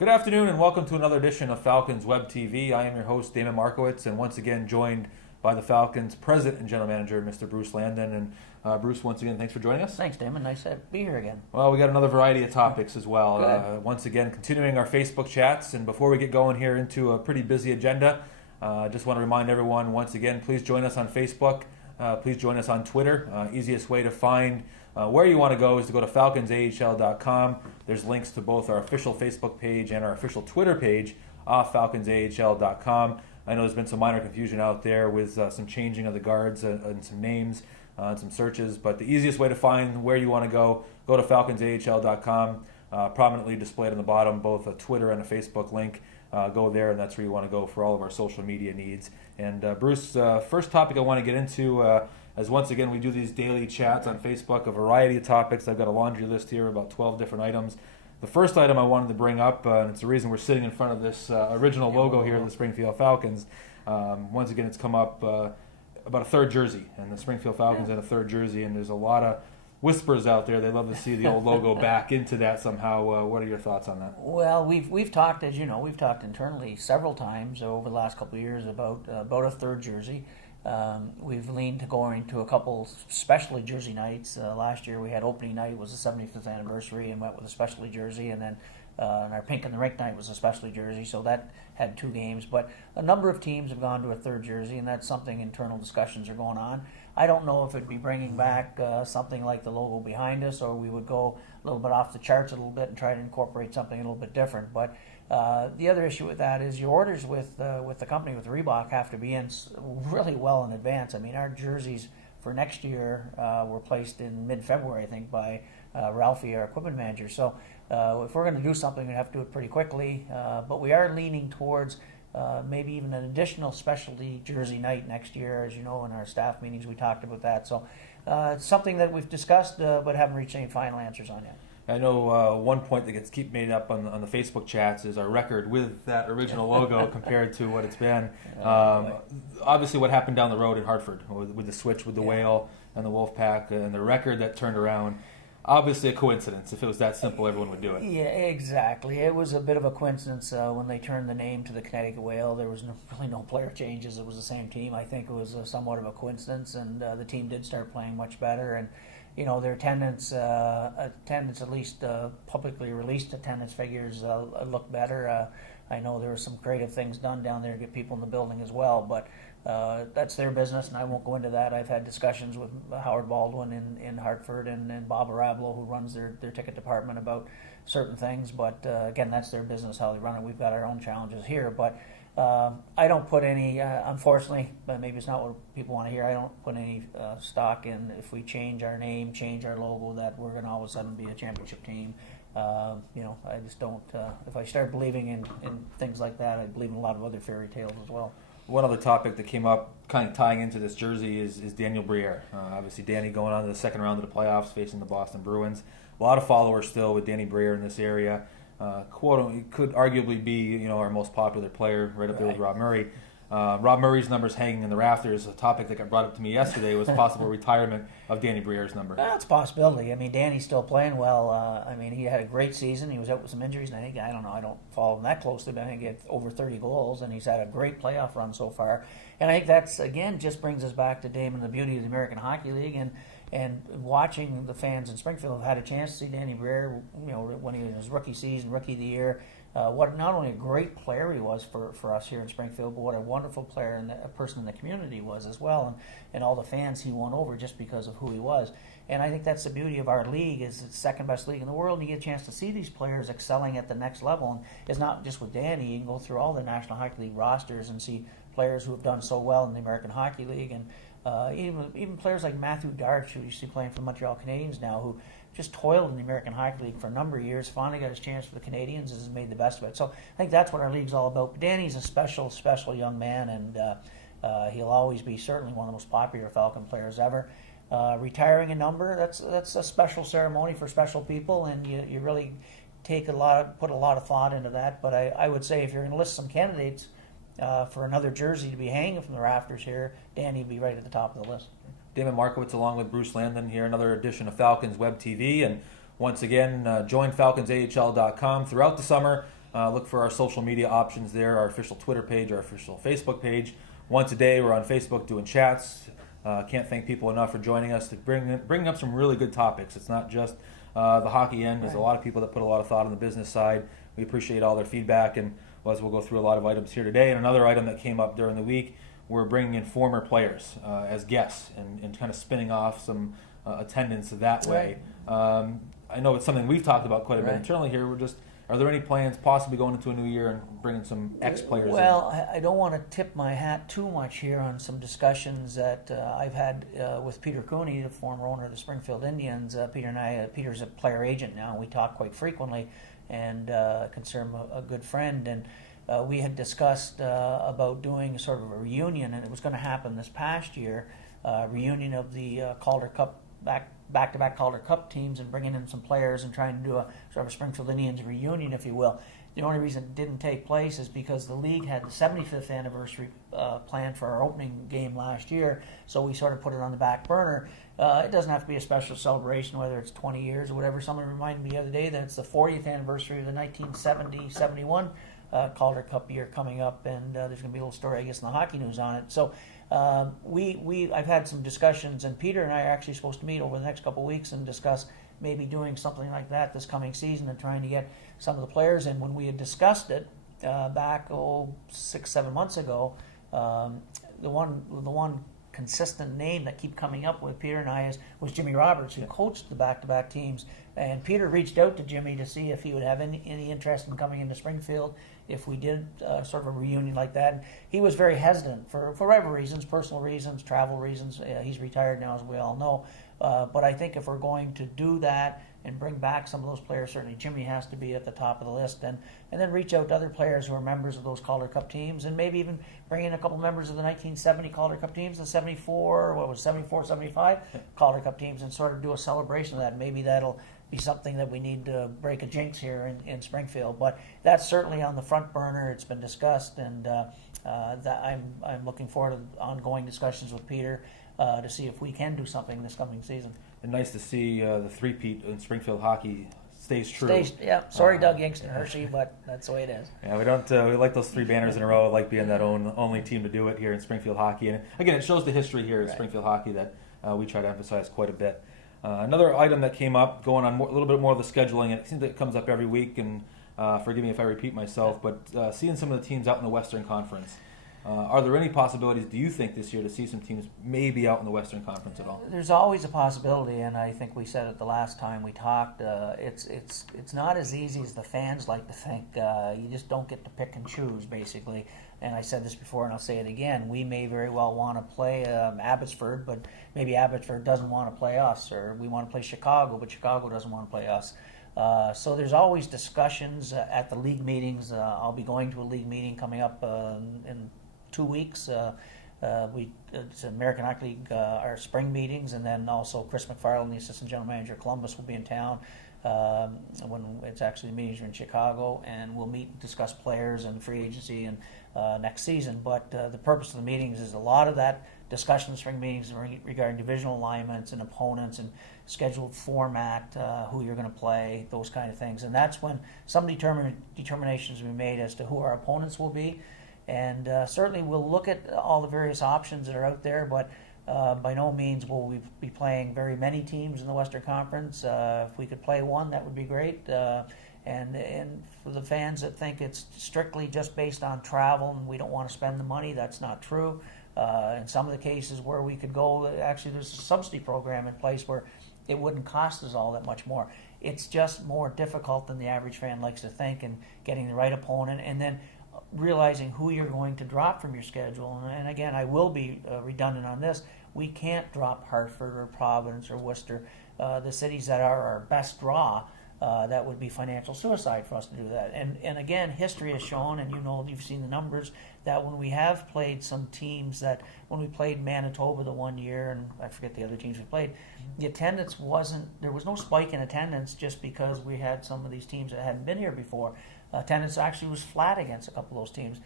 Good afternoon and welcome to another edition of Falcons Web TV. I am your host, Damon Markowitz, and once again joined by the Falcons President and General Manager, Mr. Bruce Landon. And Bruce, once again, thanks for joining us. Thanks, Damon. Nice to be here again. Well, we got another variety of topics as well. Once again, continuing our Facebook chats. And before we get going here into a pretty busy agenda, I just want to remind everyone, once again, please join us on Facebook. Please join us on Twitter. Easiest way to find where you want to go is to go to falconsahl.com. There's links to both our official Facebook page and our official Twitter page off falconsahl.com. I know there's been some minor confusion out there with some changing of the guards and some names and some searches, but the easiest way to find where you want to go to falconsahl.com. Prominently displayed on the bottom, both a Twitter and a Facebook link. Go there, and that's where you want to go for all of our social media needs. And Bruce, first topic I want to get into, as once again we do these daily chats on Facebook, a variety of topics. I've got a laundry list here, about 12 different items. The first item I wanted to bring up, and it's the reason we're sitting in front of this original logo here of the Springfield Falcons. Once again, it's come up about a third jersey, and the Springfield Falcons had a third jersey, and there's a lot of whispers out there. They love to see the old logo back into that somehow. What are your thoughts on that? Well, we've talked, as you know, we've talked internally several times over the last couple of years about a third jersey. We've leaned to going to a couple specialty jersey nights. Last year we had opening night, was the 75th anniversary, and went with a specialty jersey, and then and our Pink in the Rink night was a specialty jersey, so that had two games. But a number of teams have gone to a third jersey, and that's something internal discussions are going on. I don't know if it'd be bringing back something like the logo behind us, or we would go a little bit off the charts a little bit and try to incorporate something a little bit different. But the other issue with that is your orders with the company, with Reebok, have to be in really well in advance. I mean, our jerseys for next year were placed in mid-February, I think, by Ralphie, our equipment manager. So if we're going to do something, we have to do it pretty quickly. But we are leaning towards maybe even an additional specialty jersey night next year. As you know, in our staff meetings, we talked about that. So it's something that we've discussed but haven't reached any final answers on yet. I know one point that gets keep made up on the Facebook chats is our record with that original logo compared to what it's been. Obviously, what happened down the road in Hartford with the switch with the Whale and the Wolfpack and the record that turned around. Obviously a coincidence. If it was that simple, everyone would do it. Yeah, exactly. It was a bit of a coincidence when they turned the name to the Connecticut Whale. There was really no player changes. It was the same team. I think it was somewhat of a coincidence, and the team did start playing much better. And you know, their attendance at least publicly released attendance figures look better. I know there were some creative things done down there to get people in the building as well, but that's their business, and I won't go into that. I've had discussions with Howard Baldwin in Hartford and Bob Arablo, who runs their ticket department, about certain things, but again, that's their business, how they run it. We've got our own challenges here, but I don't put any, unfortunately, but maybe it's not what people want to hear, I don't put any stock in if we change our name, change our logo, that we're going to all of a sudden be a championship team. You know, I just don't, if I start believing in things like that, I believe in a lot of other fairy tales as well. One other topic that came up kind of tying into this jersey is Daniel Briere. Obviously, Danny going on to the second round of the playoffs facing the Boston Bruins. A lot of followers still with Danny Briere in this area. He could arguably be, our most popular player, right up there with Rob Murray. Rob Murray's number's hanging in the rafters. A topic that got brought up to me yesterday was possible retirement of Danny Briere's number. That's a possibility. I mean, Danny's still playing well. I mean, he had a great season. He was out with some injuries, and I don't follow him that closely, but I think he had over 30 goals, and he's had a great playoff run so far. And I think that's, again, just brings us back to Damon, the beauty of the American Hockey League, and watching the fans in Springfield have had a chance to see Danny Briere, when he was in his rookie season, Rookie of the Year. What not only a great player he was for us here in Springfield, but what a wonderful player and a person in the community was as well, and all the fans he won over just because of who he was. And I think that's the beauty of our league, is it's the second best league in the world, and you get a chance to see these players excelling at the next level. And it's not just with Danny. You can go through all the National Hockey League rosters and see players who have done so well in the American Hockey League, and even players like Matthew Darch, who used to be playing for Montreal Canadiens now, who just toiled in the American Hockey League for a number of years, finally got his chance for the Canadiens and has made the best of it. So I think that's what our league's all about. But Danny's a special young man, and he'll always be certainly one of the most popular Falcon players ever. Retiring a number, that's a special ceremony for special people, and you really put a lot of thought into that. But I would say if you're going to list some candidates for another jersey to be hanging from the rafters here, Danny would be right at the top of the list. Damon Markowitz along with Bruce Landon here, another edition of Falcons Web TV. And once again, join falconsahl.com throughout the summer. look for our social media options there, our official Twitter page, our official Facebook page. Once a day, we're on Facebook doing chats. Can't thank people enough for joining us to bring up some really good topics. It's not just the hockey end. There's a lot of people that put a lot of thought on the business side. We appreciate all their feedback, and as we'll go through a lot of items here today. And another item that came up during the week, we're bringing in former players as guests and kind of spinning off some attendance that way. I know it's something we've talked about quite a bit internally here. Are there any plans possibly going into a new year and bringing some ex-players in? Well, I don't want to tip my hat too much here on some discussions that I've had with Peter Cooney, the former owner of the Springfield Indians. Peter's a player agent now. We talk quite frequently and consider him a good friend. And we had discussed about doing sort of a reunion, and it was going to happen this past year, reunion of the Calder Cup back-to-back Calder Cup teams and bringing in some players and trying to do a sort of a Springfield Indians reunion, if you will. The only reason it didn't take place is because the league had the 75th anniversary planned for our opening game last year, so we sort of put it on the back burner. It doesn't have to be a special celebration, whether it's 20 years or whatever. Someone reminded me the other day that it's the 40th anniversary of the 1970-71 Calder Cup year coming up, and there's going to be a little story, I guess, in the Hockey News on it. So I've had some discussions, and Peter and I are actually supposed to meet over the next couple of weeks and discuss maybe doing something like that this coming season and trying to get some of the players in. When we had discussed it back 6-7 months ago, the one consistent name that keep coming up with Peter and I was Jimmy Roberts, who coached the back-to-back teams. And Peter reached out to Jimmy to see if he would have any interest in coming into Springfield if we did sort of a reunion like that. And he was very hesitant for whatever reasons, personal reasons, travel reasons. He's retired now, as we all know. But I think if we're going to do that and bring back some of those players, certainly Jimmy has to be at the top of the list. And then reach out to other players who are members of those Calder Cup teams, and maybe even bring in a couple members of the 1970 Calder Cup teams, the 74, 75 Calder Cup teams, and sort of do a celebration of that. Maybe that'll be something that we need to break a jinx here in Springfield. But that's certainly on the front burner. It's been discussed, and that I'm looking forward to ongoing discussions with Peter to see if we can do something this coming season. And nice to see the three-peat in Springfield hockey stays true. Sorry, Doug Yankston Hershey, but that's the way it is. Yeah, we don't. We like those three banners in a row. I like being that only team to do it here in Springfield hockey. And again, it shows the history here in Springfield hockey that we try to emphasize quite a bit. Another item that came up, going on a little bit more of the scheduling, and it seems like it comes up every week, and forgive me if I repeat myself, but seeing some of the teams out in the Western Conference. Are there any possibilities, do you think, this year to see some teams maybe out in the Western Conference at all? There's always a possibility, and I think we said it the last time we talked. It's not as easy as the fans like to think. You just don't get to pick and choose, basically. And I said this before, and I'll say it again. We may very well want to play Abbotsford, but maybe Abbotsford doesn't want to play us, or we want to play Chicago, but Chicago doesn't want to play us. So there's always discussions at the league meetings. I'll be going to a league meeting coming up in 2 weeks. It's American Hockey League, our spring meetings, and then also Chris McFarland, the assistant general manager of Columbus, will be in town when it's actually the meetings are in Chicago, and we'll meet and discuss players and free agency and next season. But the purpose of the meetings is a lot of that discussion in spring meetings regarding divisional alignments and opponents and scheduled format, who you're going to play, those kind of things. And that's when some determinations will be made as to who our opponents will be. And certainly we'll look at all the various options that are out there, but by no means will we be playing very many teams in the Western Conference. If we could play one, that would be great. And for the fans that think it's strictly just based on travel and we don't want to spend the money, that's not true. In some of the cases where we could go, actually there's a subsidy program in place where it wouldn't cost us all that much more. It's just more difficult than the average fan likes to think, and getting the right opponent, and then realizing who you're going to drop from your schedule. And again, I will be redundant on this. We can't drop Hartford or Providence or Worcester, the cities that are our best draw. That would be financial suicide for us to do that. And again, history has shown, and you've seen the numbers, that when we have played some teams, that when we played Manitoba the one year, and I forget the other teams we played, the attendance there was no spike in attendance just because we had some of these teams that hadn't been here before. Attendance actually was flat against a couple of those teams.